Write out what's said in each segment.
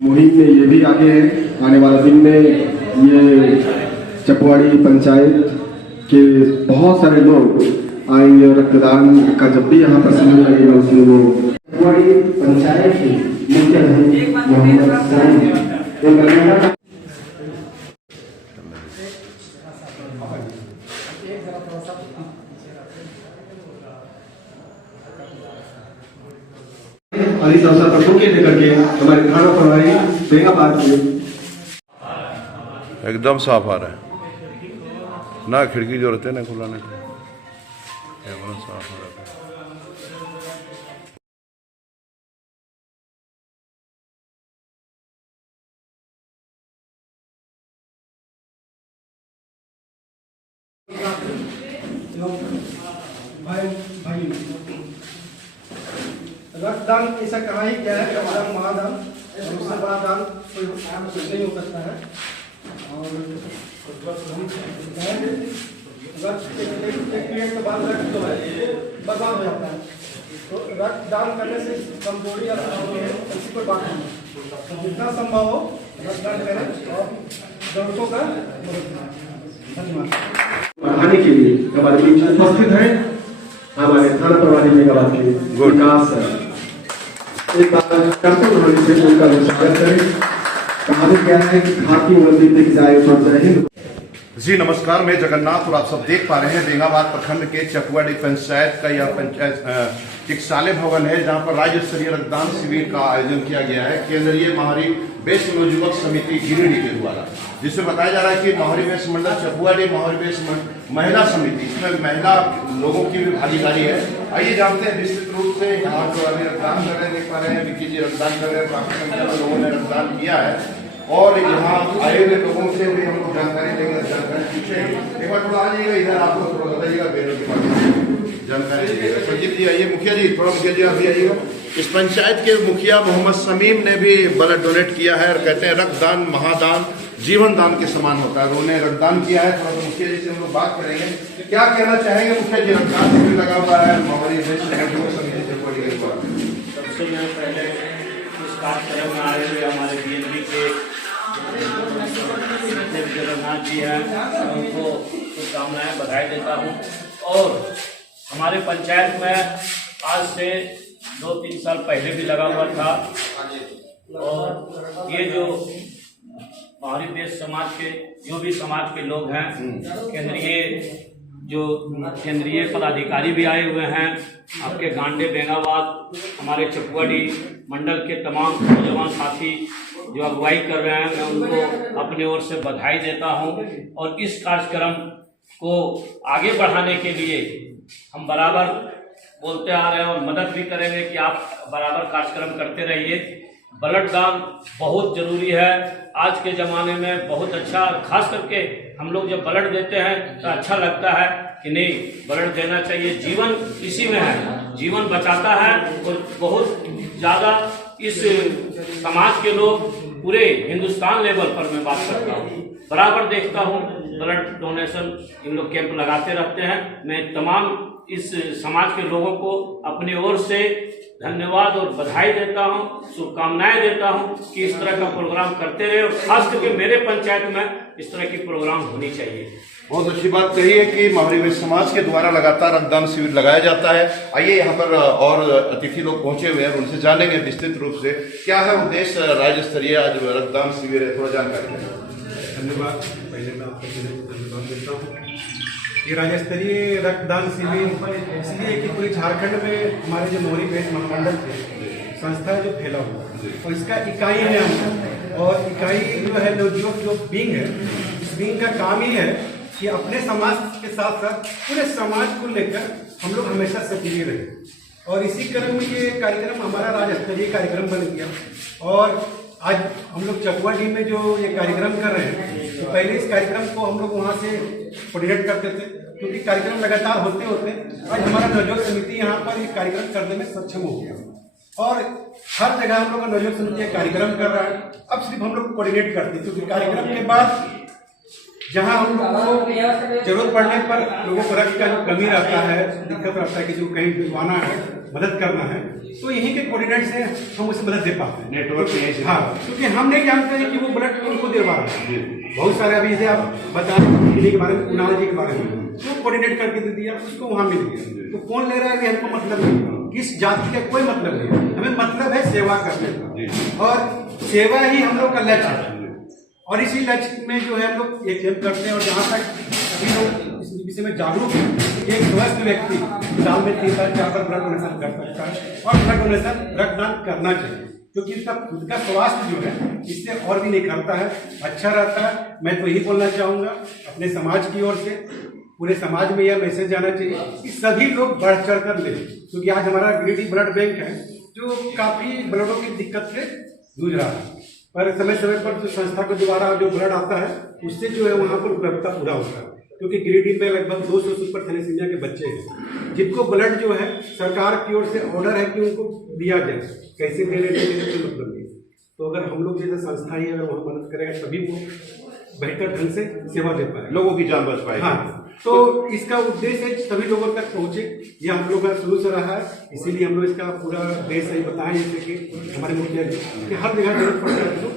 मुहिम में ये भी आगे है, आने वाला दिन में ये चपवाड़ी पंचायत के बहुत सारे लोग आएंगे और रक्तदान का जब भी यहाँ पर समय लगेगा उसमें वो चपवाड़ी पंचायत की मुख्य और इस अवसर पर मुख्य लेकर के हमारे थाना प्रभारी बेंगाबाद के एकदम साफ आ रहा है ना, खिड़की जो रहते हैं ना खुलाने के एकदम साफ आ रहा है। रक्तदान ऐसा कहा ही क्या है, हमारा महादान और उससे बड़ा दान कोई कुछ नहीं हो सकता है। और रक्त एक मिनट के बाद रक्त जो है बर्बाद हो जाता है, तो रक्तदान करने से कमजोरी या ऐसी कोई बात नहीं, तो जितना संभव हो रक्तदान करें और जरूरतों का धन्यवाद। बढ़ाने के लिए हमारे बीच उपस्थित हैं हमारे थाना प्रभारी बेंगाबाद के विकास एक बार करते हुए से उनका स्वागत करें। कहा क्या है कि खाती उम्र तक जाए तो हिंद। जी नमस्कार, मैं जगन्नाथ और आप सब देख पा रहे हैं बेंगाबाद प्रखंड के चपवाड़ी पंचायत का यह पंचायत चिकित्सालय भवन है, जहां पर राज्य स्तरीय रक्तदान शिविर का आयोजन किया गया है केंद्रीय महारी बेस युवक समिति गिरिडीह के द्वारा, जिसमें बताया जा रहा है कि महारी बेस मंडल चपवाड़ी महारी बेस महिला समिति, इसमें महिला लोगों की भी भागीदारी है। आइए जानते हैं विस्तृत रूप से यहाँ पर अभी रक्तदान कर रहे हैं, देख पा रहे हैं विक्की जी रक्तदान कर रहे हैं, काफी संख्या में लोगों ने रक्तदान किया है और यहाँ आए हुए लोगों से भी हम लोग जानकारी लेंगे, जानकारी पूछेंगे। एक बार थोड़ा आ जाइएगा इधर, आप लोग थोड़ा बताइएगा बैनर के पास जानकारी दीजिएगा। संजीव जी आइए, मुखिया जी थोड़ा, मुखिया जी आप भी आइएगा। इस पंचायत के मुखिया मोहम्मद समीम ने भी ब्लड डोनेट किया है और कहते हैं रक्तदान महादान जीवन दान के समान होता है, तो उन्हें रक्तदान किया है। थोड़ा सा मुखिया जी से हम लोग बात करेंगे, क्या कहना चाहेंगे मुखिया जी? रक्तदान शिविर लगा हुआ है हमारी समिति चपवाड़ी के द्वारा। सबसे पहले इस कार्यक्रम में आए हुए हमारे बीएनबी के जगन्नाथ जी हैं, उनको शुभकामनाएं बधाई देता हूँ। और हमारे पंचायत में आज से 2-3 साल पहले भी लगा हुआ था और ये जो महारी देश समाज के जो भी समाज के लोग हैं, केंद्रीय पदाधिकारी भी आए हुए हैं, आपके गांडे बेंगाबाद हमारे चपवाड़ी मंडल के तमाम नौजवान साथी जो अगुवाई कर रहे हैं, मैं उनको अपनी ओर से बधाई देता हूं। और इस कार्यक्रम को आगे बढ़ाने के लिए हम बराबर बोलते आ रहे हैं और मदद भी करेंगे कि आप बराबर कार्यक्रम करते रहिए। ब्लड दान बहुत जरूरी है आज के ज़माने में, बहुत अच्छा, खास करके हम लोग जब ब्लड देते हैं तो अच्छा लगता है कि नहीं ब्लड देना चाहिए, जीवन इसी में है, जीवन बचाता है। और बहुत ज़्यादा इस समाज के लोग पूरे हिंदुस्तान लेवल पर मैं बात करता हूँ, बराबर देखता हूँ ब्लड डोनेशन इन लोग कैंप लगाते रहते हैं। मैं तमाम इस समाज के लोगों को अपनी ओर से धन्यवाद और बधाई देता हूं, शुभकामनाएं देता हूं कि इस तरह का प्रोग्राम करते रहे और खास करके मेरे पंचायत में इस तरह की प्रोग्राम होनी चाहिए। बहुत अच्छी बात कही है कि महारी बेस समाज के द्वारा लगातार रक्तदान शिविर लगाया जाता है। आइए यहाँ पर और अतिथि लोग पहुंचे हुए हैं, उनसे जानेंगे विस्तृत रूप से क्या है उद्देश्य राज्य स्तरीय आज रक्तदान शिविर है, थोड़ा जानकारी दें। धन्यवाद। पहले मैं आपको धन्यवाद देता हूँ। ये राज्य स्तरीय रक्तदान शिविर इसलिए कि पूरे झारखंड में हमारे जो मोहरी बेस मंडल थे संस्था है जो फैला हुआ और इसका इकाई है हम, और इकाई जो है जो विंग है, इस विंग का काम ही है कि अपने समाज के साथ साथ पूरे समाज को लेकर हम लोग हमेशा सक्रिय रहे। और इसी क्रम में ये कार्यक्रम हमारा राज्य स्तरीय कार्यक्रम बन गया। और आज हम लोग चपवाड़ी में जो ये कार्यक्रम कर रहे हैं, तो पहले इस कार्यक्रम को हम लोग वहाँ से कोऑर्डिनेट करते थे, क्योंकि कार्यक्रम लगातार होते होते आज हमारा नवयुवक समिति यहाँ पर ये कार्यक्रम करने में सक्षम हो गया और हर जगह हम लोग का नवयुवक समिति कार्यक्रम कर रहा है। अब सिर्फ हम लोग कोऑर्डिनेट करते हैं, क्योंकि कार्यक्रम के बाद जहाँ हम लोगों को जरूरत पड़ने पर लोगों को रक्त का जो कमी रहता है, दिक्कत रहता है कि जो कहीं भिजवाना है, मदद करना है, तो यहीं के कोऑर्डिनेट से हम उसे मदद दे पाते हैं। नेटवर्क हाँ, क्योंकि हम नहीं जानते हैं कि वो ब्लड उनको दिलवा रहा है। बहुत सारे अभी जैसे आप बताएं किले के बारे में, कुणाल जी के बारे में, तो कोऑर्डिनेट करके दे दिया, उसको वहाँ मिल गया। तो कौन ले रहा है ये हमको मतलब नहीं, किस जाति का कोई मतलब नहीं, हमें मतलब है सेवा करने का, और सेवा ही हम लोग का लक्ष्य है। और इसी लक्ष्य में जो है हम लोग ये कैंप करते हैं। और जहाँ तक सभी लोग इस विषय में जागरूक हैं कि एक स्वस्थ व्यक्ति साल में 3 बार 4 बार ब्लड डोनेशन कर सकता है, और ब्लड डोनेशन रक्तदान करना चाहिए, क्योंकि इसका खुद का स्वास्थ्य जो है इससे और भी निखरता है, अच्छा रहता है। मैं तो यही बोलना चाहूँगा अपने समाज की ओर से, पूरे समाज में यह मैसेज जाना चाहिए कि सभी लोग बढ़ चढ़ कर ले, क्योंकि आज हमारा गिरिडीह ब्लड बैंक है जो काफ़ी ब्लडों की दिक्कत से जूझ रहा है, पर समय समय पर जो संस्था के द्वारा जो ब्लड आता है उससे जो है वहाँ पर उपलब्धता पूरा होता है। क्योंकि गिरिडीह में लगभग 200 सुपर थैलेसीमिया के बच्चे हैं जिनको ब्लड जो है सरकार की ओर से ऑर्डर है कि उनको दिया जाए, कैसे दे रहे हैं कोई मतलब नहीं। तो अगर हम लोग जैसे संस्था ही अगर वहाँ मदद करेगा तभी वो बेहतर ढंग से सेवा दे पाए, लोगों की जान बच पाएगी। हाँ, तो इसका उद्देश्य है सभी लोगों तक पहुंचे, ये हम लोग का शुरू से रहा है, इसीलिए हम लोग इसका पूरा उद्देश्य ही बताएं, जैसे कि हमारे मुखिया जी कि हर जगह जरूरत पड़ता है तो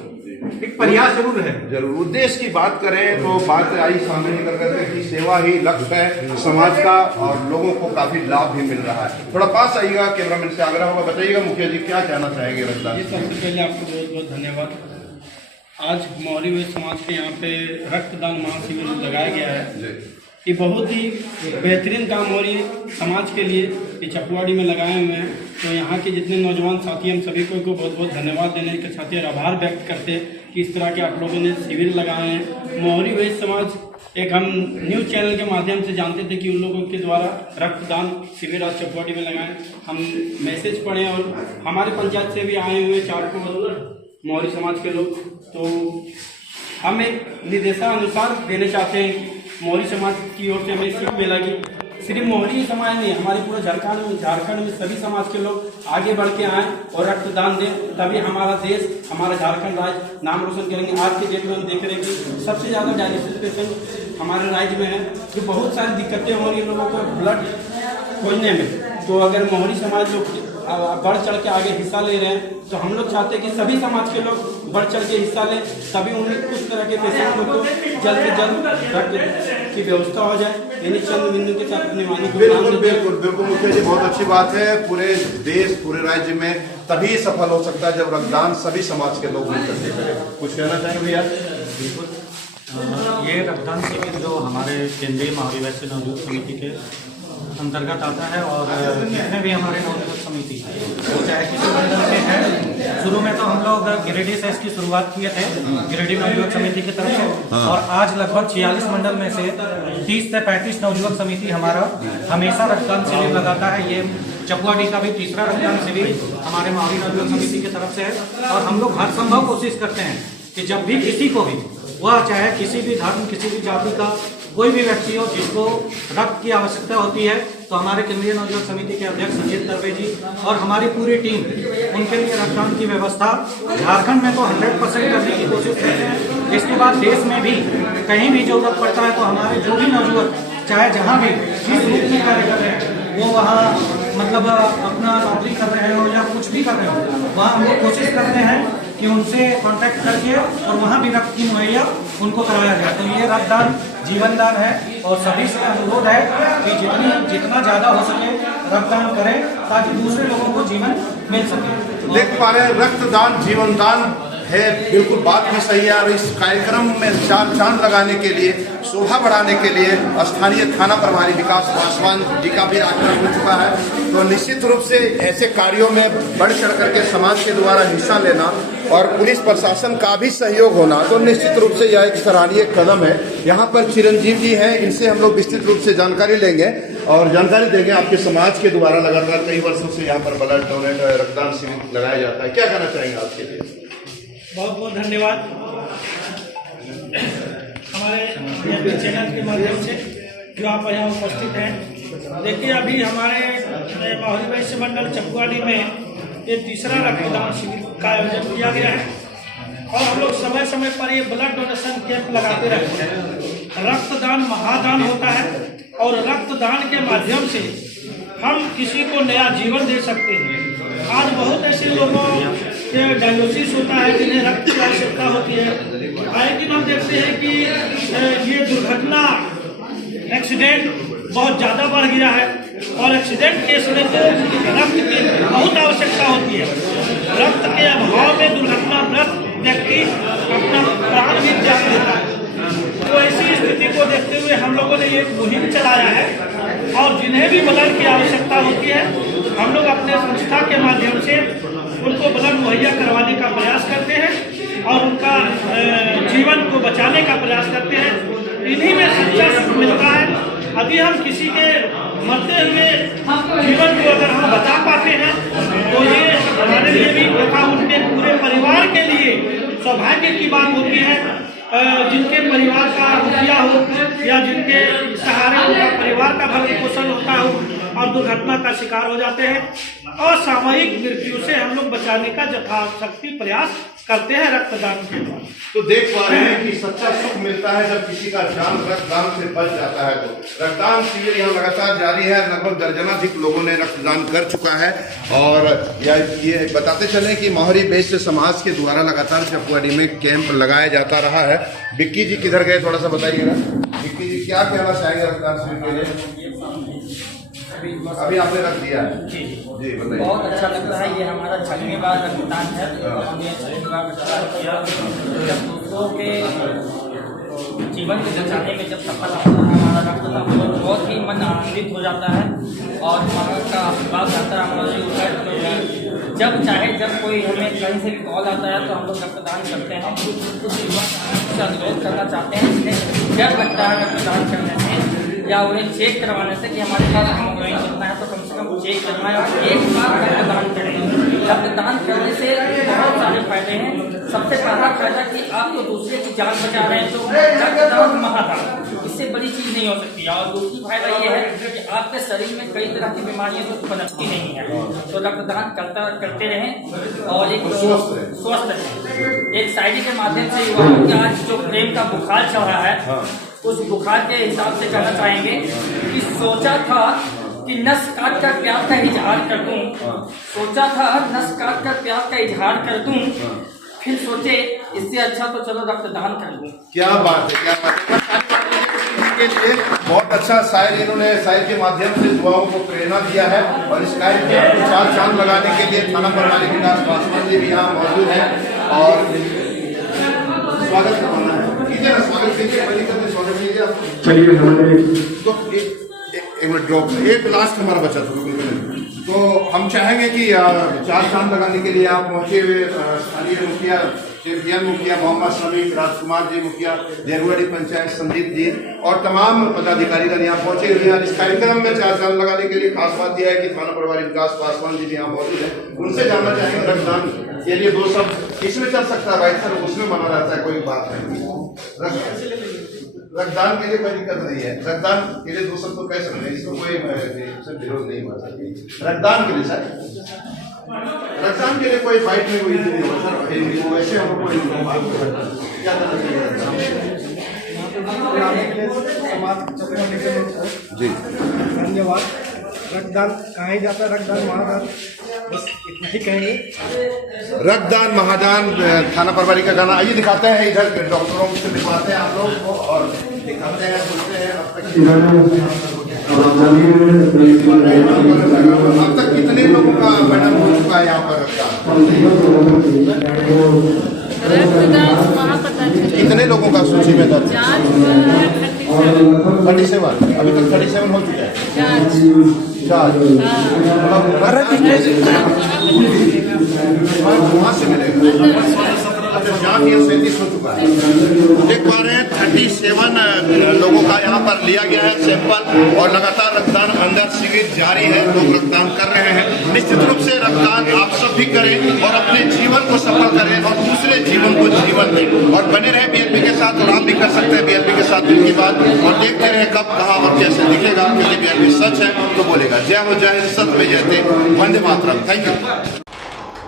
एक प्रयास जरूर है। जरूर उद्देश्य की बात करें तो बात आई सामने निकल करके कि सेवा ही लक्ष्य है समाज का, और लोगों को काफी लाभ भी मिल रहा है। थोड़ा पास आइएगा, कैमरामैन से आग्रह होगा, बताइएगा मुखिया जी क्या कहना चाहेंगे रक्तदान। सबसे पहले आपको बहुत बहुत धन्यवाद। आज मोहरी हुए समाज के यहाँ पे रक्तदान महाशिविर लगाया गया है। ये बहुत ही बेहतरीन काम हो रही है समाज के लिए, ये चपवाड़ी में लगाए हुए हैं। तो यहाँ के जितने नौजवान साथी हम सभी को बहुत बहुत धन्यवाद देने के साथ और आभार व्यक्त करते हैं कि इस तरह के आप लोगों ने शिविर लगाए हैं। मोहरी हुए समाज एक हम न्यूज़ चैनल के माध्यम से जानते थे कि उन लोगों के द्वारा रक्तदान शिविर आज चपवाड़ी में लगाएं। हम मैसेज पढ़े और हमारे पंचायत से भी आए हुए 4 मोहरी समाज के लोग, तो हम एक निर्देशानुसार देने चाहते हैं कि मोहरी समाज की ओर से हमें सीख मिला कि सिर्फ मोहरी समाज नहीं, हमारे पूरे झारखंड में सभी समाज के लोग आगे बढ़ के आएँ और रक्तदान दें, तभी हमारा देश, हमारा झारखंड राज्य नाम रोशन करेंगे। आज के डेट में हम देख रहे हैं कि सबसे ज़्यादा डायलिसिस पेशेंट हमारे राज्य में है, जो बहुत सारी दिक्कतें हो रही है लोगों को ब्लड खोजने में। तो अगर मोहरी समाज लोग बढ़ चढ़ के आगे हिस्सा ले रहे हैं, तो हम लोग चाहते हैं कि सभी समाज के लोग बढ़ चढ़ के हिस्सा लें, तभी उन्हें कुछ तरह के पेशेंटों को जल्द से जल्द रक्त की व्यवस्था हो जाए। इन्हीं चंद बिंदु के साथ अपनी वाणी को बिल्कुल बिल्कुल बिल्कुल मुखिया जी, बहुत अच्छी बात है। पूरे देश पूरे राज्य में तभी सफल हो सकता है जब रक्तदान सभी समाज के लोग मिलकर के करें। कुछ कहना चाहेंगे भैया? बिल्कुल, ये रक्तदान शिविर जो हमारे केंद्रीय मोहरी वैश्य नवयुवक समिति के अंतर्गत आता है, और जितने भी हमारे नवयुवक समिति वो चाहे किसी मंडल के हैं, शुरू में तो हम लोग गिरिडीह से इसकी शुरुआत किए थे गिरिडीह नवयुवक समिति की तरफ से, और आज लगभग 46 मंडल में से 30 से 35 नवयुवक समिति हमारा हमेशा रक्तदान शिविर लगाता है। ये चपवाड़ी का भी तीसरा रक्तदान शिविर हमारे मोहरी नवयुवक समिति की तरफ से है, और हम लोग हर संभव कोशिश करते हैं कि जब भी किसी को भी, वह चाहे किसी भी धर्म किसी भी जाति का कोई भी व्यक्ति हो जिसको रक्त की आवश्यकता होती है, तो हमारे केंद्रीय नवयुवक समिति के अध्यक्ष संजीत दर्वे जी और हमारी पूरी टीम उनके लिए रक्तदान की व्यवस्था झारखंड में तो 100% करने की कोशिश करते हैं। इसके बाद देश में भी कहीं भी जरूरत पड़ता है तो हमारे जो भी नौजुवक चाहे जहाँ भी जिस रूप में कार्य कर रहे हैं, वो वहाँ मतलब अपना नौकरी कर रहे हो या कुछ भी कर रहे हो, वहाँ हम लोग कोशिश करते हैं कि उनसे कांटेक्ट करके और वहाँ भी रक्त की मुहैया उनको कराया जाए। तो ये रक्तदान जीवन दान है, और सभी से अनुरोध है कि जितना ज़्यादा हो सके रक्तदान करें ताकि दूसरे लोगों को जीवन मिल सके। देख पा रहे हैं रक्तदान जीवन दान है, बिल्कुल बात भी सही है। और इस कार्यक्रम में चार चांद लगाने के लिए, शोभा बढ़ाने के लिए स्थानीय थाना प्रभारी विकास पासवान जी का भी आगमन हो चुका है। तो निश्चित रूप से ऐसे कार्यों में बढ़ चढ़ करके समाज के द्वारा हिस्सा लेना और पुलिस प्रशासन का भी सहयोग होना, तो निश्चित रूप से यह एक सराहनीय कदम है। यहाँ पर चिरंजीव जी हैं, इनसे हम लोग विस्तृत रूप से जानकारी लेंगे और जानकारी देंगे आपके समाज के द्वारा लगातार कई वर्षों से यहाँ पर ब्लड डोनेट रक्तदान शिविर लगाया जाता है। क्या कहना चाहेंगे आपके लिए? बहुत बहुत धन्यवाद हमारे चैनल के माध्यम से जो आप यहाँ उपस्थित हैं। देखिए, अभी हमारे मोहरी वैश्य मंडल चपवाड़ी में ये तीसरा रक्तदान शिविर का आयोजन किया गया है, और हम लोग समय समय पर ये ब्लड डोनेशन कैंप लगाते रहते हैं। रक्तदान महादान होता है और रक्तदान के माध्यम से हम किसी को नया जीवन दे सकते हैं। आज बहुत ऐसे लोगों के डायलिसिस होता है जिन्हें रक्त की आवश्यकता होती है। आए दिन हम देखते हैं कि ये दुर्घटना एक्सीडेंट बहुत ज़्यादा बढ़ गया है और एक्सीडेंट केस में तो रक्त की बहुत आवश्यकता होती है। रक्त के अभाव में दुर्घटनाग्रस्त व्यक्ति अपना प्राण भी त्याग देता है। तो ऐसी स्थिति को देखते हुए हम लोगों ने एक मुहिम चलाया है और जिन्हें भी ब्लड की आवश्यकता होती है हम लोग अपने संस्था के माध्यम से उनको ब्लड मुहैया करवाने का प्रयास करते हैं और उनका जीवन को बचाने का प्रयास करते हैं। इन्हीं में सच्चा सुख मिलता है। अभी हम किसी के मरते हुए जीवन को अगर हम बचा पाते हैं तो ये हमारे लिए भी तथा उनके पूरे परिवार के लिए सौभाग्य की बात होती है। जिनके परिवार का मुखिया हो या जिनके सहारे उनका परिवार का भरण पोषण होता हो और दुर्घटना का शिकार हो जाते हैं, असामयिक मृत्यु से हम लोग बचाने का यथाशक्ति प्रयास करते हैं रक्तदान के द्वारा। तो देख पा रहे हैं कि सच्चा सुख मिलता है जब किसी का जान रक्तदान से बच जाता है। तो रक्तदान शिविर यहाँ लगातार जारी है। लगभग दर्जनाधिक लोगों ने रक्तदान कर चुका है और ये बताते चले कि मोहरी वैश्य समाज के द्वारा लगातार चपुआड़ी में कैंप लगाया जाता रहा है। विक्की जी किधर गए, थोड़ा सा बताइएगा। विक्की जी क्या कहना चाहेंगे रक्तदान शिविर के लिए? अभी आपने रख दिया है जी बताइए। बहुत अच्छा लगता है। ये हमारा 6वीं बार रक्तदान है। हमने 6वीं बार रक्तदान किया। जब दूसरों के जीवन को बचाने में जब सफल होता है हमारा रक्तदान तो बहुत ही मन आनंदित हो जाता है और हमारा का आशीर्वाद रहता है हमारे ऊपर। क्योंकि जब चाहे जब कोई हमें कहीं से भी कॉल आता है तो हम लोग रक्तदान करते हैं। कुछ युवा से अनुरोध करना चाहते हैं जिन्हें डर लगता है रक्तदान करने से या उन्हें चेक करवाने से कि हमारे पास हेमोग्लोबिन कितना है, तो कम से कम चेक करवाएं और एक बार रक्तदान करें। रक्तदान करने से बहुत सारे फायदे हैं। सबसे पहला फायदा कि आप तो दूसरे की जान बचा रहे हैं, तो रक्तदान महादान, इससे बड़ी चीज़ नहीं हो सकती। और दूसरी फायदा ये है कि आपके शरीर में कई तरह की बीमारियां तो पनपती नहीं है, तो रक्तदान करते रहें और एक स्वस्थ रहें। एक शायरी के माध्यम से युवाओं के आज जो प्रेम का बुखार चल रहा है उस बुखार के हिसाब से कहना चाहेंगे कि सोचा था कि नस काट कर प्यार का इजहार कर दूं, सोचा था नस काट कर प्यार का इजहार कर दूं, फिर सोचे इससे अच्छा तो चलो रक्तदान कर दूं। क्या बात है, क्या बात है। के लिए बहुत अच्छा शायर इन्होंने शायर के माध्यम से युवाओं को प्रेरणा दिया है और इस कार्यक्रम को चार चांद लगाने के लिए थाना प्रभारी विकास पासवान जी भी यहाँ मौजूद हैं और स्वागत करवाना है। चलिए हमारे तो एक मिनट ड्रॉप, एक लास्ट हमारा बचा था। तो हम चाहेंगे कि चार चांद लगाने के लिए आप पहुंचे हुए स्थानीय मुखिया चैंपियन मुखिया मोहम्मद शमीक, राजकुमार जी मुखिया, देहरुआड़ी पंचायत संदीप जी और तमाम पदाधिकारीगण यहाँ पहुंचे हुए हैं। इस कार्यक्रम में चार चांद लगाने के लिए खास बात यह है कि थाना प्रभारी विकास पासवान जी भी यहाँ मौजूद है। उनसे जानना चाहेंगे रक्तदान के लिए दो शब्द इसमें चल सकता है भाई सर, उसमें मना रहता है, कोई बात नहीं। रक्तदान के लिए कोई दिक्कत नहीं है। रक्तदान के लिए दो शब्द तो कह सकते हैं, इसको कोई विरोध नहीं हुआ सर। रक्तदान के लिए सर, रक्तदान के लिए कोई फाइट में कोई नहीं होगा सर। वैसे हम कोई क्या करना चाहिए जी। धन्यवाद। रक्तदान कहाँ ही जाता है, रक्तदान महादान, बस इतना ही कहेंगे। रक्तदान महादान थाना प्रभारी का गाना आइए दिखाते हैं। इधर डॉक्टरों से दिखवाते हैं आप लोग को और दिखाते हैं, सुनते हैं अब तक कितने लोगों का मैडम हो चुका है यहाँ पर रक्तदान? कितने लोगों का सूची में दर्ज? 37। अभी तक 37 हो चुका है। वहाँ से मिलेगा। जान ये 37 हो चुका है। देख पा रहे हैं 37 लोगों का यहाँ पर लिया गया है सैंपल और लगातार रक्तदान अंदर शिविर जारी है। लोग रक्तदान कर रहे हैं। निश्चित रूप से रक्तदान आप सब भी करें और अपने जीवन को सफल करें और दूसरे जीवन को जीवन दें और बने रहे बीएलपी के साथ। और आप भी कर सकते हैं बीएलपी के साथ दिल की बात और देखते रहे कब कहाँ और कैसे दिखेगा, क्योंकि बीएलपी सच है तो बोलेगा। जय हो, जय सत्य में जयते, वंदे मातरम। Thank you.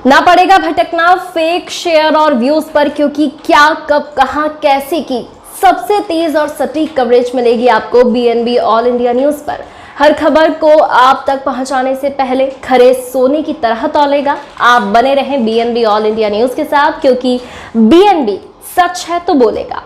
ना पड़ेगा भटकना फेक शेयर और व्यूज पर, क्योंकि क्या कब कहां कैसे की सबसे तेज और सटीक कवरेज मिलेगी आपको BNB ऑल इंडिया न्यूज पर। हर खबर को आप तक पहुंचाने से पहले खरे सोने की तरह तौलेगा। आप बने रहें BNB ऑल इंडिया न्यूज के साथ, क्योंकि BNB सच है तो बोलेगा।